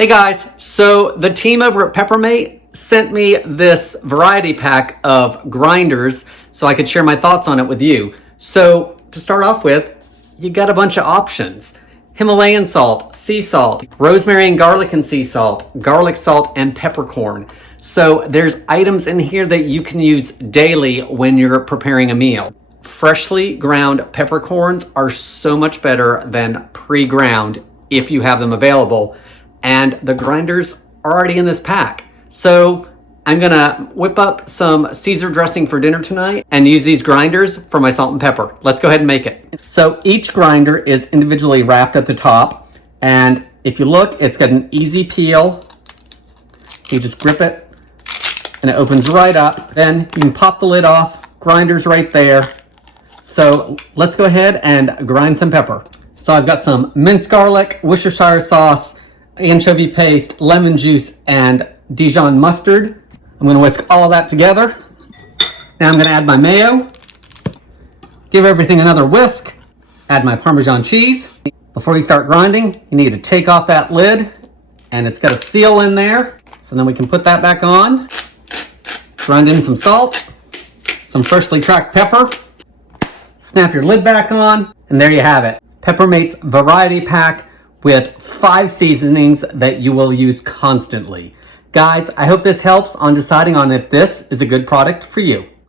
Hey guys, so the team over at Peppermate sent me this variety pack of grinders so I could share my thoughts on it with you. So to start off with, you got a bunch of options. Himalayan salt, sea salt, rosemary and garlic and sea salt, garlic salt and peppercorn. So there's items in here that you can use daily when you're preparing a meal. Freshly ground peppercorns are so much better than pre-ground if you have them available. And the grinders are already in this pack. So I'm gonna whip up some Caesar dressing for dinner tonight and use these grinders for my salt and pepper. Let's go ahead and make it. So each grinder is individually wrapped at the top. And if you look, it's got an easy peel. You just grip it and it opens right up. Then you can pop the lid off, grinders right there. So let's go ahead and grind some pepper. So I've got some minced garlic, Worcestershire sauce, anchovy paste, lemon juice, and Dijon mustard. I'm gonna whisk all of that together. Now I'm gonna add my mayo, give everything another whisk, add my Parmesan cheese. Before you start grinding, you need to take off that lid, and it's got a seal in there. So then we can put that back on. Grind in some salt, some freshly cracked pepper, snap your lid back on, and there you have it. Peppermate's variety pack with 5 seasonings that you will use constantly. Guys, I hope this helps on deciding on if this is a good product for you.